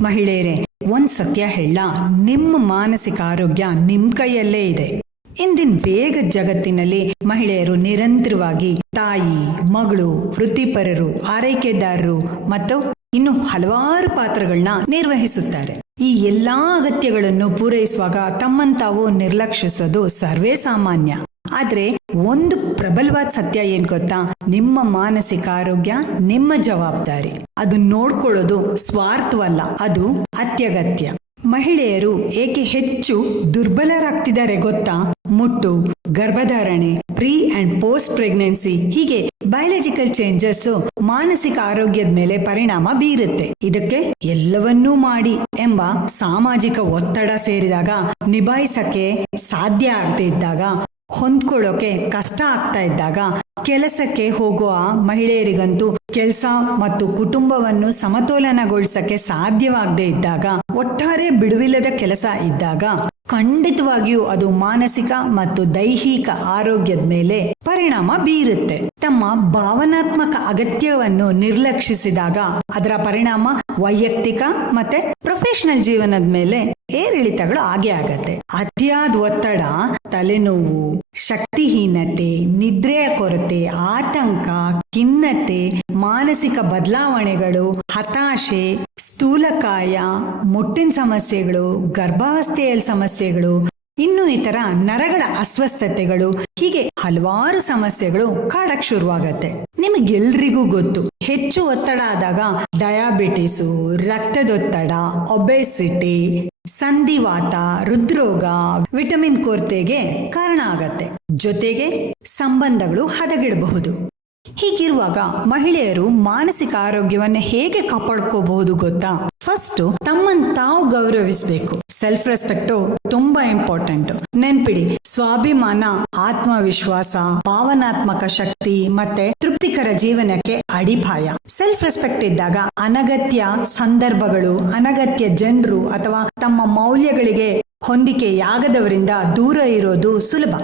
ಮಹಿಳೆಯರೇ, ಒಂದ್ ಸತ್ಯ ಹೇಳ. ನಿಮ್ಮ ಮಾನಸಿಕ ಆರೋಗ್ಯ ನಿಮ್ ಕೈಯಲ್ಲೇ ಇದೆ. ಇಂದಿನ ವೇಗ ಜಗತ್ತಿನಲ್ಲಿ ಮಹಿಳೆಯರು ನಿರಂತರವಾಗಿ ತಾಯಿ, ಮಗಳು, ವೃತ್ತಿಪರರು, ಆರೈಕೆದಾರರು ಮತ್ತು ಇನ್ನು ಹಲವಾರು ಪಾತ್ರಗಳನ್ನ ನಿರ್ವಹಿಸುತ್ತಾರೆ. ಈ ಎಲ್ಲಾ ಅಗತ್ಯಗಳನ್ನು ಪೂರೈಸುವಾಗ ತಮ್ಮಂತಾವು ನಿರ್ಲಕ್ಷಿಸೋದು ಸರ್ವೇ ಸಾಮಾನ್ಯ. ಆದ್ರೆ ಒಂದು ಪ್ರಬಲವಾದ ಸತ್ಯ ಏನ್ ಗೊತ್ತಾ? ನಿಮ್ಮ ಮಾನಸಿಕ ಆರೋಗ್ಯ, ನಿಮ್ಮ ಜವಾಬ್ದಾರಿ. ಅದು ನೋಡ್ಕೊಳ್ಳೋದು ಸ್ವಾರ್ಥವಲ್ಲ, ಅದು ಅತ್ಯಗತ್ಯ. ಮಹಿಳೆಯರು ಏಕೆ ಹೆಚ್ಚು ದುರ್ಬಲರಾಗ್ತಿದ್ದಾರೆ ಗೊತ್ತಾ? ಮುಟ್ಟು, ಗರ್ಭಧಾರಣೆ, ಪ್ರೀ ಅಂಡ್ ಪೋಸ್ಟ್ ಪ್ರೆಗ್ನೆನ್ಸಿ, ಹೀಗೆ ಬಯಾಲಜಿಕಲ್ ಚೇಂಜಸ್ ಮಾನಸಿಕ ಆರೋಗ್ಯದ ಮೇಲೆ ಪರಿಣಾಮ ಬೀರುತ್ತೆ. ಇದಕ್ಕೆ ಎಲ್ಲವನ್ನೂ ಮಾಡಿ ಎಂಬ ಸಾಮಾಜಿಕ ಒತ್ತಡ ಸೇರಿದಾಗ ನಿಭಾಯಿಸಕ್ಕೆ ಸಾಧ್ಯ ಆಗದೆ ಇದ್ದಾಗ ಹೊಂದ್ಕೊಳ್ಳೋಕೆ ಕಷ್ಟ ಆಗ್ತಾ ಇದ್ದಾಗ ಕೆಲಸಕ್ಕೆ ಹೋಗುವ ಮಹಿಳೆಯರಿಗಂತೂ ಕೆಲಸ ಮತ್ತು ಕುಟುಂಬವನ್ನು ಸಮತೋಲನಗೊಳಿಸಕ್ಕೆ ಸಾಧ್ಯವಾಗದೇ ಇದ್ದಾಗ, ಒಟ್ಟಾರೆ ಬಿಡುವಿಲ್ಲದ ಕೆಲಸ ಇದ್ದಾಗ ಖಂಡಿತವಾಗಿಯೂ ಅದು ಮಾನಸಿಕ ಮತ್ತು ದೈಹಿಕ ಆರೋಗ್ಯದ ಮೇಲೆ ಪರಿಣಾಮ ಬೀರುತ್ತೆ. ತಮ್ಮ ಭಾವನಾತ್ಮಕ ಅಗತ್ಯವನ್ನು ನಿರ್ಲಕ್ಷಿಸಿದಾಗ ಅದರ ಪರಿಣಾಮ ವೈಯಕ್ತಿಕ ಮತ್ತೆ ಪ್ರೊಫೆಷನಲ್ ಜೀವನದ ಮೇಲೆ ಏರಿಳಿತಗಳು ಆಗೇ ಆಗತ್ತೆ. ಅತಿಯಾದ ಒತ್ತಡ, ತಲೆನೋವು, ಶಕ್ತಿಹೀನತೆ, ನಿದ್ರೆಯ ಕೊರತೆ, ಆತಂಕ, ಖಿನ್ನತೆ, ಮಾನಸಿಕ ಬದಲಾವಣೆಗಳು, ಹತಾಶೆ, ಸ್ಥೂಲಕಾಯ, ಮುಟ್ಟಿನ ಸಮಸ್ಯೆಗಳು, ಗರ್ಭಾವಸ್ಥೆಯಲ್ಲಿ ಸಮಸ್ಯೆಗಳು ಇನ್ನು ಇತರ ನರಗಳ ಅಸ್ವಸ್ಥತೆಗಳು, ಹೀಗೆ ಹಲವಾರು ಸಮಸ್ಯೆಗಳು ಕಾಡಕ್ ಶುರುವಾಗತ್ತೆ. ನಿಮಗೆಲ್ರಿಗೂ ಗೊತ್ತು, ಹೆಚ್ಚು ಒತ್ತಡ ಆದಾಗ ಡಯಾಬಿಟಿಸು ರಕ್ತದೊತ್ತಡ ಒಬೆಸಿಟಿ ಸಂಧಿವಾತ, ಹೃದ್ರೋಗ ವಿಟಮಿನ್ ಕೊರತೆಗೆ ಕಾರಣ ಆಗತ್ತೆ. ಜೊತೆಗೆ ಸಂಬಂಧಗಳು ಹದಗೆಡಬಹುದು. ಹೀಗಿರುವಾಗ ಮಹಿಳೆಯರು ಮಾನಸಿಕ ಆರೋಗ್ಯವನ್ನ ಹೇಗೆ ಕಾಪಾಡ್ಕೋಬಹುದು ಗೊತ್ತಾ? ಫಸ್ಟ್ ತಮ್ಮನ್ನು ತಾವು ಗೌರವಿಸಬೇಕು. ಸೆಲ್ಫ್ ರೆಸ್ಪೆಕ್ಟ್ ತುಂಬಾ ಇಂಪಾರ್ಟೆಂಟ್ ನೆನ್ಪಿಡಿ, ಸ್ವಾಭಿಮಾನ, ಆತ್ಮವಿಶ್ವಾಸ, ಭಾವನಾತ್ಮಕ ಶಕ್ತಿ ಮತ್ತೆ ತೃಪ್ತಿಕರ ಜೀವನಕ್ಕೆ ಅಡಿಪಾಯ. ಸೆಲ್ಫ್ ರೆಸ್ಪೆಕ್ಟ್ ಇದ್ದಾಗ ಅನಗತ್ಯ ಸಂದರ್ಭಗಳು, ಅನಗತ್ಯ ಜನರು ಅಥವಾ ತಮ್ಮ ಮೌಲ್ಯಗಳಿಗೆ ಹೊಂದಿಕೆಯಾಗದವರಿಂದ ದೂರ ಇರೋದು ಸುಲಭ.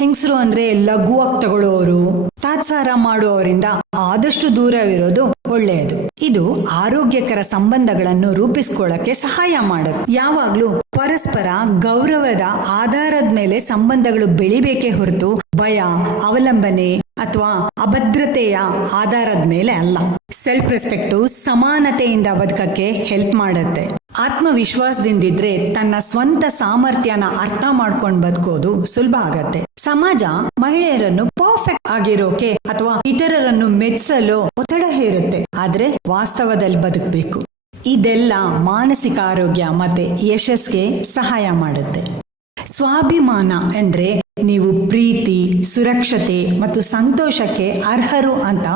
ಹೆಂಗಸರು ಅಂದ್ರೆ ಲಘುವಾಗಿ ತಗೊಳ್ಳೋರು, ತಾತ್ಸಾರ ಮಾಡುವವರಿಂದ ಆದಷ್ಟು ದೂರವಿರೋದು ಒಳ್ಳೆಯದು. ಇದು ಆರೋಗ್ಯಕರ ಸಂಬಂಧಗಳನ್ನು ರೂಪಿಸಿಕೊಳ್ಳಕ್ಕೆ ಸಹಾಯ ಮಾಡುತ್ತೆ. ಯಾವಾಗ್ಲೂ ಪರಸ್ಪರ ಗೌರವದ ಆಧಾರದ ಮೇಲೆ ಸಂಬಂಧಗಳು ಬೆಳಿಬೇಕೇ ಹೊರತು ಭಯ, ಅವಲಂಬನೆ ಅಥವಾ ಅಭದ್ರತೆಯ ಆಧಾರದ ಮೇಲೆ ಅಲ್ಲ. ಸೆಲ್ಫ್ ರೆಸ್ಪೆಕ್ಟ್ ಸಮಾನತೆಯಿಂದ ಬದುಕಕ್ಕೆ ಹೆಲ್ಪ್ ಮಾಡುತ್ತೆ. ಆತ್ಮವಿಶ್ವಾಸದಿಂದಿದ್ರೆ ತನ್ನ ಸ್ವಂತ ಸಾಮರ್ಥ್ಯನ ಅರ್ಥ ಮಾಡ್ಕೊಂಡು ಬದುಕೋದು ಸುಲಭ ಆಗತ್ತೆ. ಸಮಾಜ ಮಹಿಳೆಯರನ್ನು ಪರ್ಫೆಕ್ಟ್ ಆಗಿರೋಕೆ ಅಥವಾ ಇತರರನ್ನು ಮೆಚ್ಚಲು ಒತ್ತಡ ಹೇರುತ್ತೆ. ಆದ್ರೆ ವಾಸ್ತವದಲ್ಲಿ ಬದುಕಬೇಕು. ಇದೆಲ್ಲ ಮಾನಸಿಕ ಆರೋಗ್ಯ ಮತ್ತೆ ಯಶಸ್ಗೆ ಸಹಾಯ ಮಾಡುತ್ತೆ. ಸ್ವಾಭಿಮಾನ ಅಂದ್ರೆ ನೀವು ಪ್ರೀತಿ, ಸುರಕ್ಷತೆ ಮತ್ತು ಸಂತೋಷಕ್ಕೆ ಅರ್ಹರು ಅಂತ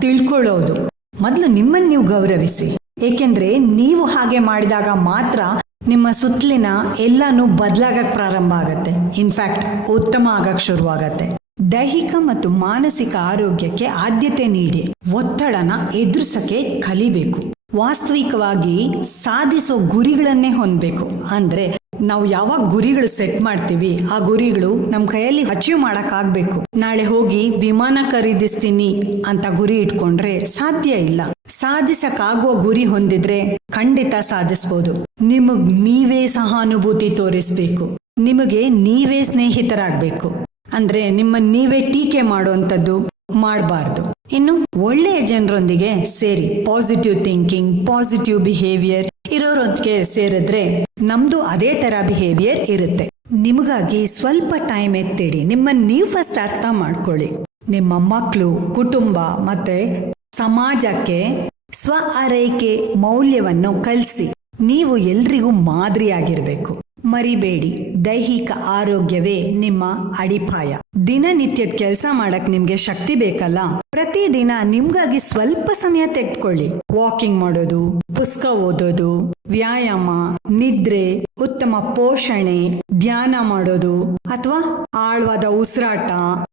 ತಿಳ್ಕೊಳ್ಳೋದು. ಮೊದಲು ನಿಮ್ಮನ್ನು ನೀವು ಗೌರವಿಸಿ. ಏಕೆಂದ್ರೆ ನೀವು ಹಾಗೆ ಮಾಡಿದಾಗ ಮಾತ್ರ ನಿಮ್ಮ ಸುತ್ತಲಿನ ಎಲ್ಲಾನು ಬದ್ಲಾಗಕ್ ಪ್ರಾರಂಭ ಆಗತ್ತೆ. ಇನ್ಫ್ಯಾಕ್ಟ್ ಉತ್ತಮ ಆಗಕ್ಕೆ ಶುರುವಾಗತ್ತೆ. ದೈಹಿಕ ಮತ್ತು ಮಾನಸಿಕ ಆರೋಗ್ಯಕ್ಕೆ ಆದ್ಯತೆ ನೀಡಿ ಒತ್ತಡನ ಎದುರಿಸಕ್ಕೆ ಕಲಿಬೇಕು. ವಾಸ್ತವಿಕವಾಗಿ ಸಾಧಿಸೋ ಗುರಿಗಳನ್ನೇ ಹೊಂದಬೇಕು. ಅಂದ್ರೆ ನಾವು ಯಾವಾಗ ಗುರಿಗಳು ಸೆಟ್ ಮಾಡ್ತೀವಿ, ಆ ಗುರಿಗಳು ನಮ್ಮ ಕೈಯಲ್ಲಿ ಅಚೀವ್ ಮಾಡಕ್ ಆಗ್ಬೇಕು. ನಾಳೆ ಹೋಗಿ ವಿಮಾನ ಖರೀದಿಸ್ತೀನಿ ಅಂತ ಗುರಿ ಇಟ್ಕೊಂಡ್ರೆ ಸಾಧ್ಯ ಇಲ್ಲ. ಸಾಧಿಸಕ್ಕಾಗುವ ಗುರಿ ಹೊಂದಿದ್ರೆ ಖಂಡಿತ ಸಾಧಿಸ್ಬೋದು. ನಿಮಗ್ ನೀವೇ ಸಹಾನುಭೂತಿ ತೋರಿಸ್ಬೇಕು. ನಿಮಗೆ ನೀವೇ ಸ್ನೇಹಿತರಾಗ್ಬೇಕು. ಅಂದ್ರೆ ನಿಮ್ಮ ನೀವೇ ಟೀಕೆ ಮಾಡುವಂಥದ್ದು ಮಾಡಬಾರ್ದು. ಇನ್ನು ಒಳ್ಳೆಯ ಜನರೊಂದಿಗೆ ಸೇರಿ ಪಾಸಿಟಿವ್ ಥಿಂಕಿಂಗ್ ಪಾಸಿಟಿವ್ ಬಿಹೇವಿಯರ್ ಇರೋರೊಂದಿಗೆ ಸೇರಿದ್ರೆ ನಮ್ದು ಅದೇ ತರ ಬಿಹೇವಿಯರ್ ಇರುತ್ತೆ. ನಿಮಗಾಗಿ ಸ್ವಲ್ಪ ಟೈಮ್ ಎತ್ತಿಡಿ. ನಿಮ್ಮನ್ನ ನೀವು ಫಸ್ಟ್ ಅರ್ಥ ಮಾಡ್ಕೊಳ್ಳಿ. ನಿಮ್ಮ ಮಕ್ಕಳು ಕುಟುಂಬ ಮತ್ತೆ ಸಮಾಜಕ್ಕೆ ಸ್ವ ಆರೈಕೆ ಮೌಲ್ಯವನ್ನು ಕಲಿಸಿ. ನೀವು ಎಲ್ರಿಗೂ ಮಾದರಿಯಾಗಿರ್ಬೇಕು. ಮರಿಬೇಡಿ. ದೈಹಿಕ ಆರೋಗ್ಯವೇ ನಿಮ್ಮ ಅಡಿಪಾಯ. ದಿನನಿತ್ಯದ ಕೆಲಸ ಮಾಡಕ್ ನಿಮ್ಗೆ ಶಕ್ತಿ ಬೇಕಲ್ಲ? ಪ್ರತಿದಿನ ನಿಮ್ಗಾಗಿ ಸ್ವಲ್ಪ ಸಮಯ ತೆಗೆದುಕೊಳ್ಳಿ. ವಾಕಿಂಗ್ ಮಾಡೋದು, ಪುಸ್ತಕ ಓದೋದು, ವ್ಯಾಯಾಮ, ನಿದ್ರೆ, ಉತ್ತಮ ಪೋಷಣೆ ಧ್ಯಾನ ಮಾಡೋದು ಅಥವಾ ಆಳವಾದ ಉಸಿರಾಟ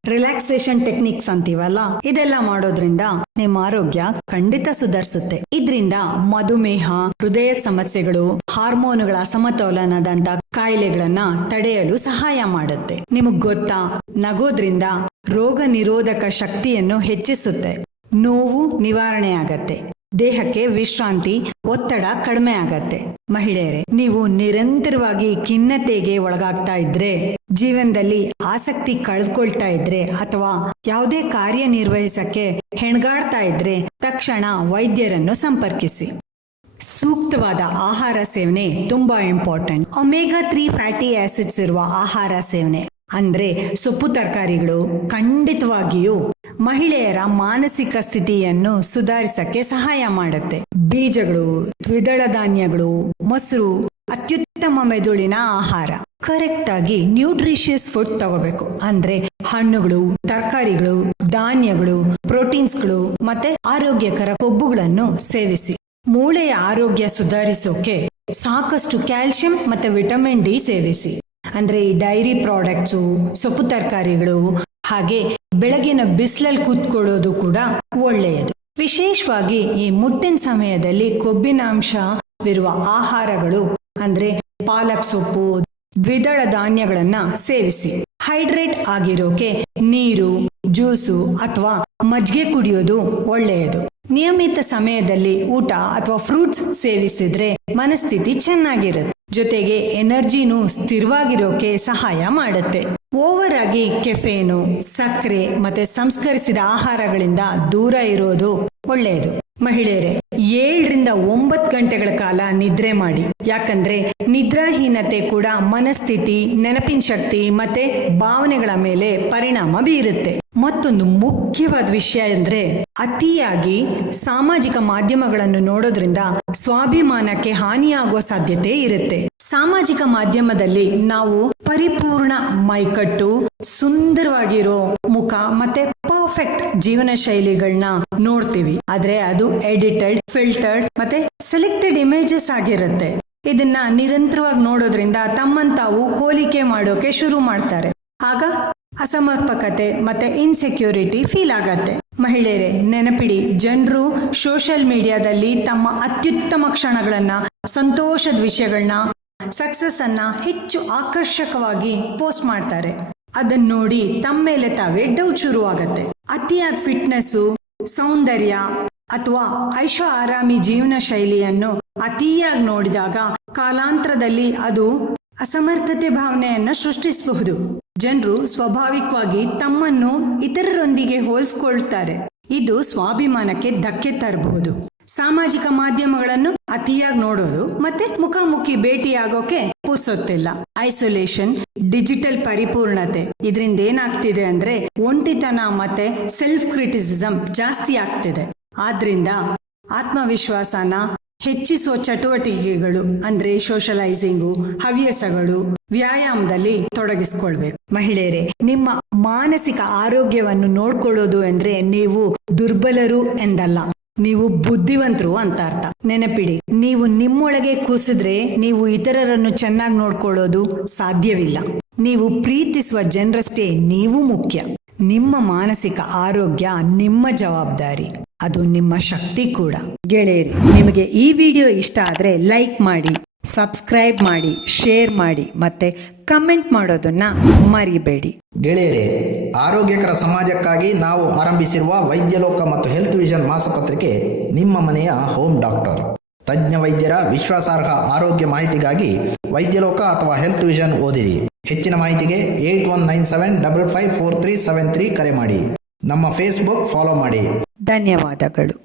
ರಿಲ್ಯಾಕ್ಸೇಷನ್ ಟೆಕ್ನಿಕ್ಸ್ ಅಂತೀವಲ್ಲ, ಇದೆಲ್ಲ ಮಾಡೋದ್ರಿಂದ ನಿಮ್ಮ ಆರೋಗ್ಯ ಖಂಡಿತ ಸುಧಾರಿಸುತ್ತೆ. ಇದರಿಂದ ಮಧುಮೇಹ, ಹೃದಯ ಸಮಸ್ಯೆಗಳು, ಹಾರ್ಮೋನುಗಳ ಅಸಮತೋಲನದಂತ ಕಾಯಿಲೆಗಳನ್ನ ತಡೆಯಲು ಸಹಾಯ ಮಾಡುತ್ತೆ. ನಿಮಗ್ ಗೊತ್ತಾ? ನಗೋದ್ರಿಂದ ರೋಗ ನಿರೋಧಕ ಶಕ್ತಿಯನ್ನು ಹೆಚ್ಚಿಸುತ್ತೆ. ನೋವು ನಿವಾರಣೆ ಆಗತ್ತೆ. ದೇಹಕ್ಕೆ ವಿಶ್ರಾಂತಿ, ಒತ್ತಡ ಕಡಿಮೆ ಆಗತ್ತೆ. ಮಹಿಳೆಯರೇ, ನೀವು ನಿರಂತರವಾಗಿ ಖಿನ್ನತೆಗೆ ಒಳಗಾಗ್ತಾ ಇದ್ರೆ, ಜೀವನದಲ್ಲಿ ಆಸಕ್ತಿ ಕಳೆದುಕೊಳ್ತಾ ಇದ್ರೆ, ಅಥವಾ ಯಾವುದೇ ಕಾರ್ಯ ನಿರ್ವಹಿಸಕ್ಕೆ ಹೆಣ್ಗಾಡ್ತಾ ಇದ್ರೆ, ತಕ್ಷಣ ವೈದ್ಯರನ್ನು ಸಂಪರ್ಕಿಸಿ. ಸೂಕ್ತವಾದ ಆಹಾರ ಸೇವನೆ ತುಂಬಾ important. Omega three fatty acids ಇರುವ ಆಹಾರ ಸೇವನೆ, ಅಂದ್ರೆ ಸೊಪ್ಪು ತರಕಾರಿಗಳು ಖಂಡಿತವಾಗಿಯೂ ಮಹಿಳೆಯರ ಮಾನಸಿಕ ಸ್ಥಿತಿಯನ್ನು ಸುಧಾರಿಸಕ್ಕೆ ಸಹಾಯ ಮಾಡುತ್ತೆ. ಬೀಜಗಳು, ದ್ವಿದಳ ಧಾನ್ಯಗಳು, ಮೊಸರು, ಅತ್ಯುತ್ತಮ ಮೆದುಳಿನ ಆಹಾರ. ಕರೆಕ್ಟ್ ಆಗಿ ನ್ಯೂಟ್ರಿಷಿಯಸ್ ಫುಡ್ ತಗೋಬೇಕು. ಅಂದ್ರೆ ಹಣ್ಣುಗಳು, ತರಕಾರಿಗಳು, ಧಾನ್ಯಗಳು ಪ್ರೋಟೀನ್ಸ್ಗಳು ಮತ್ತೆ ಆರೋಗ್ಯಕರ ಕೊಬ್ಬುಗಳನ್ನು ಸೇವಿಸಿ. ಮೂಳೆಯ ಆರೋಗ್ಯ ಸುಧಾರಿಸೋಕೆ ಸಾಕಷ್ಟು ಕ್ಯಾಲ್ಸಿಯಂ ಮತ್ತೆ ವಿಟಮಿನ್ ಡಿ ಸೇವಿಸಿ. ಅಂದ್ರೆ ಈ ಡೈರಿ ಪ್ರಾಡಕ್ಟ್ಸು, ಸೊಪ್ಪು ತರಕಾರಿಗಳು ಹಾಗೆ ಬೆಳಗಿನ ಬಿಸಿಲಲ್ಲಿ ಕೂತ್ಕೊಳ್ಳೋದು ಕೂಡ ಒಳ್ಳೆಯದು. ವಿಶೇಷವಾಗಿ ಈ ಮುಟ್ಟಿನ ಸಮಯದಲ್ಲಿ ಕೊಬ್ಬಿನಾಂಶವಿರುವ ಆಹಾರಗಳು ಅಂದ್ರೆ ಪಾಲಕ್ ಸೊಪ್ಪು, ದ್ವಿದಳ ಧಾನ್ಯಗಳನ್ನ ಸೇವಿಸಿ. ಹೈಡ್ರೇಟ್ ಆಗಿರೋಕೆ ನೀರು, ಜ್ಯೂಸು ಅಥವಾ ಮಜ್ಜಿಗೆ ಕುಡಿಯೋದು ಒಳ್ಳೆಯದು. ನಿಯಮಿತ ಸಮಯದಲ್ಲಿ ಊಟ ಅಥವಾ ಫ್ರೂಟ್ಸ್ ಸೇವಿಸಿದ್ರೆ ಮನಸ್ಥಿತಿ ಚೆನ್ನಾಗಿರುತ್ತೆ. ಜೊತೆಗೆ ಎನರ್ಜಿನೂ ಸ್ಥಿರವಾಗಿರೋಕೆ ಸಹಾಯ ಮಾಡುತ್ತೆ. ಓವರ್ ಆಗಿ ಕೆಫೇನು ಸಕ್ಕರೆ ಮತ್ತೆ ಸಂಸ್ಕರಿಸಿದ ಆಹಾರಗಳಿಂದ ದೂರ ಇರೋದು ಒಳ್ಳೆಯದು. ಮಹಿಳೆಯರೇ, ಏಳರಿಂದ ಒಂಬತ್ತು ಗಂಟೆಗಳ ಕಾಲ ನಿದ್ರೆ ಮಾಡಿ. ಯಾಕಂದ್ರೆ ನಿದ್ರಾಹೀನತೆ ಕೂಡ ಮನಸ್ಥಿತಿ, ನೆನಪಿನ ಶಕ್ತಿ ಮತ್ತೆ ಭಾವನೆಗಳ ಮೇಲೆ ಪರಿಣಾಮ ಬೀರುತ್ತೆ. ಮತ್ತೊಂದು ಮುಖ್ಯವಾದ ವಿಷಯ ಎಂದ್ರೆ ಅತಿಯಾಗಿ ಸಾಮಾಜಿಕ ಮಾಧ್ಯಮಗಳನ್ನು ನೋಡೋದ್ರಿಂದ ಸ್ವಾಭಿಮಾನಕ್ಕೆ ಹಾನಿಯಾಗುವ ಸಾಧ್ಯತೆ ಇರುತ್ತೆ. ಸಾಮಾಜಿಕ ಮಾಧ್ಯಮದಲ್ಲಿ ನಾವು ಪರಿಪೂರ್ಣ ಮೈಕಟ್ಟು, ಸುಂದರವಾಗಿರೋ ಮುಖ ಮತ್ತೆ ಪರ್ಫೆಕ್ಟ್ ಜೀವನ ಶೈಲಿಗಳನ್ನ ನೋಡ್ತೀವಿ. ಆದ್ರೆ ಅದು ಎಡಿಟೆಡ್, ಫಿಲ್ಟರ್ಡ್ ಮತ್ತೆ ಸೆಲೆಕ್ಟೆಡ್ ಇಮೇಜಸ್ ಆಗಿರುತ್ತೆ. ಇದನ್ನ ನಿರಂತರವಾಗಿ ನೋಡೋದ್ರಿಂದ ತಮ್ಮನ್ ತಾವು ಹೋಲಿಕೆ ಮಾಡೋಕೆ ಶುರು ಮಾಡ್ತಾರೆ. ಆಗ ಅಸಮರ್ಪಕತೆ ಮತ್ತೆ ಇನ್ಸೆಕ್ಯೂರಿಟಿ ಫೀಲ್ ಆಗತ್ತೆ. ಮಹಿಳೆಯರೇ, ನೆನಪಿಡಿ, ಜನರು ಸೋಷಿಯಲ್ ಮೀಡಿಯಾದಲ್ಲಿ ತಮ್ಮ ಅತ್ಯುತ್ತಮ ಕ್ಷಣಗಳನ್ನ, ಸಂತೋಷದ ವಿಷಯಗಳನ್ನ ಸಕ್ಸಸ್ ಅನ್ನ ಹೆಚ್ಚು ಆಕರ್ಷಕವಾಗಿ ಪೋಸ್ಟ್ ಮಾಡ್ತಾರೆ. ಅದನ್ನ ನೋಡಿ ತಮ್ಮ ಮೇಲೆ ತಾವೇ ಡೌಟ್ ಶುರು ಆಗತ್ತೆ. ಅತಿಯಾದ ಫಿಟ್ನೆಸ್ಸು ಸೌಂದರ್ಯ ಅಥವಾ ಐಶೋ ಆರಾಮಿ ಜೀವನ ಶೈಲಿಯನ್ನು ಅತಿಯಾಗಿ ನೋಡಿದಾಗ ಕಾಲಾಂತರದಲ್ಲಿ ಅದು ಅಸಮರ್ಥತೆ ಭಾವನೆಯನ್ನ ಸೃಷ್ಟಿಸಬಹುದು. ಜನರು ಸ್ವಾಭಾವಿಕವಾಗಿ ತಮ್ಮನ್ನು ಇತರರೊಂದಿಗೆ ಹೋಲಿಸ್ಕೊಳ್ತಾರೆ ಇದು ಸ್ವಾಭಿಮಾನಕ್ಕೆ ಧಕ್ಕೆ ತರಬಹುದು. ಸಾಮಾಜಿಕ ಮಾಧ್ಯಮಗಳನ್ನು ಅತಿಯಾಗಿ ನೋಡೋದು ಮತ್ತೆ ಮುಖಾಮುಖಿ ಭೇಟಿಯಾಗೋಕೆ ಪೂಸೋತಿಲ್ಲ ಐಸೋಲೇಷನ್, ಡಿಜಿಟಲ್ ಪರಿಪೂರ್ಣತೆ. ಇದರಿಂದ ಏನಾಗ್ತಿದೆ ಅಂದ್ರೆ ಒಂಟಿತನ ಮತ್ತೆ ಸೆಲ್ಫ್ ಕ್ರಿಟಿಸಿಸಂ ಜಾಸ್ತಿ ಆಗ್ತಿದೆ. ಆದ್ರಿಂದ ಆತ್ಮವಿಶ್ವಾಸನ ಹೆಚ್ಚಿಸುವ ಚಟುವಟಿಕೆಗಳು, ಅಂದ್ರೆ ಸೋಷಲೈಸಿಂಗು ಹವ್ಯಾಸಗಳು, ವ್ಯಾಯಾಮದಲ್ಲಿ ತೊಡಗಿಸ್ಕೊಳ್ಬೇಕು. ಮಹಿಳೆಯರೇ, ನಿಮ್ಮ ಮಾನಸಿಕ ಆರೋಗ್ಯವನ್ನು ನೋಡ್ಕೊಳ್ಳೋದು ಅಂದ್ರೆ ನೀವು ದುರ್ಬಲರು ಎಂದಲ್ಲ, ನೀವು ಬುದ್ಧಿವಂತರು ಅಂತ ಅರ್ಥ ನೆನಪಿಡಿ, ನೀವು ನಿಮ್ಮೊಳಗೆ ಕುಸಿದ್ರೆ ನೀವು ಇತರರನ್ನು ಚೆನ್ನಾಗಿ ನೋಡ್ಕೊಳ್ಳೋದು ಸಾಧ್ಯವಿಲ್ಲ. ನೀವು ಪ್ರೀತಿಸುವ ಜನರಷ್ಟೇ ನೀವು ಮುಖ್ಯ. ನಿಮ್ಮ ಮಾನಸಿಕ ಆರೋಗ್ಯ ನಿಮ್ಮ ಜವಾಬ್ದಾರಿ. ಅದು ನಿಮ್ಮ ಶಕ್ತಿ ಕೂಡ. ಗೆಳೆಯರಿ ನಿಮಗೆ ಈ ವಿಡಿಯೋ ಇಷ್ಟ ಆದರೆ ಲೈಕ್ ಮಾಡಿ ಸಬ್ಸ್ಕ್ರೈಬ್ ಮಾಡಿ ಶೇರ್ ಮಾಡಿ ಮತ್ತೆ ಕಮೆಂಟ್ ಮಾಡೋದನ್ನ ಮರಿಬೇಡಿ. ಗೆಳೆಯರೇ ಆರೋಗ್ಯಕರ ಸಮಾಜಕ್ಕಾಗಿ ನಾವು ಆರಂಭಿಸಿರುವ ವೈದ್ಯಲೋಕ ಮತ್ತು ಹೆಲ್ತ್ ವಿಷನ್ ಮಾಸಪತ್ರಿಕೆ ನಿಮ್ಮ ಮನೆಯ ಹೋಮ್ ಡಾಕ್ಟರ್. ತಜ್ಞ ವೈದ್ಯರ ವಿಶ್ವಾಸಾರ್ಹ ಆರೋಗ್ಯ ಮಾಹಿತಿಗಾಗಿ ವೈದ್ಯಲೋಕ ಅಥವಾ ಹೆಲ್ತ್ ವಿಷನ್ ಓದಿರಿ. ಹೆಚ್ಚಿನ ಮಾಹಿತಿಗೆ eight one nine seven double five four three seven three ಕರೆ ಮಾಡಿ. ನಮ್ಮ ಫೇಸ್ಬುಕ್ ಫಾಲೋ ಮಾಡಿ. ಧನ್ಯವಾದಗಳು.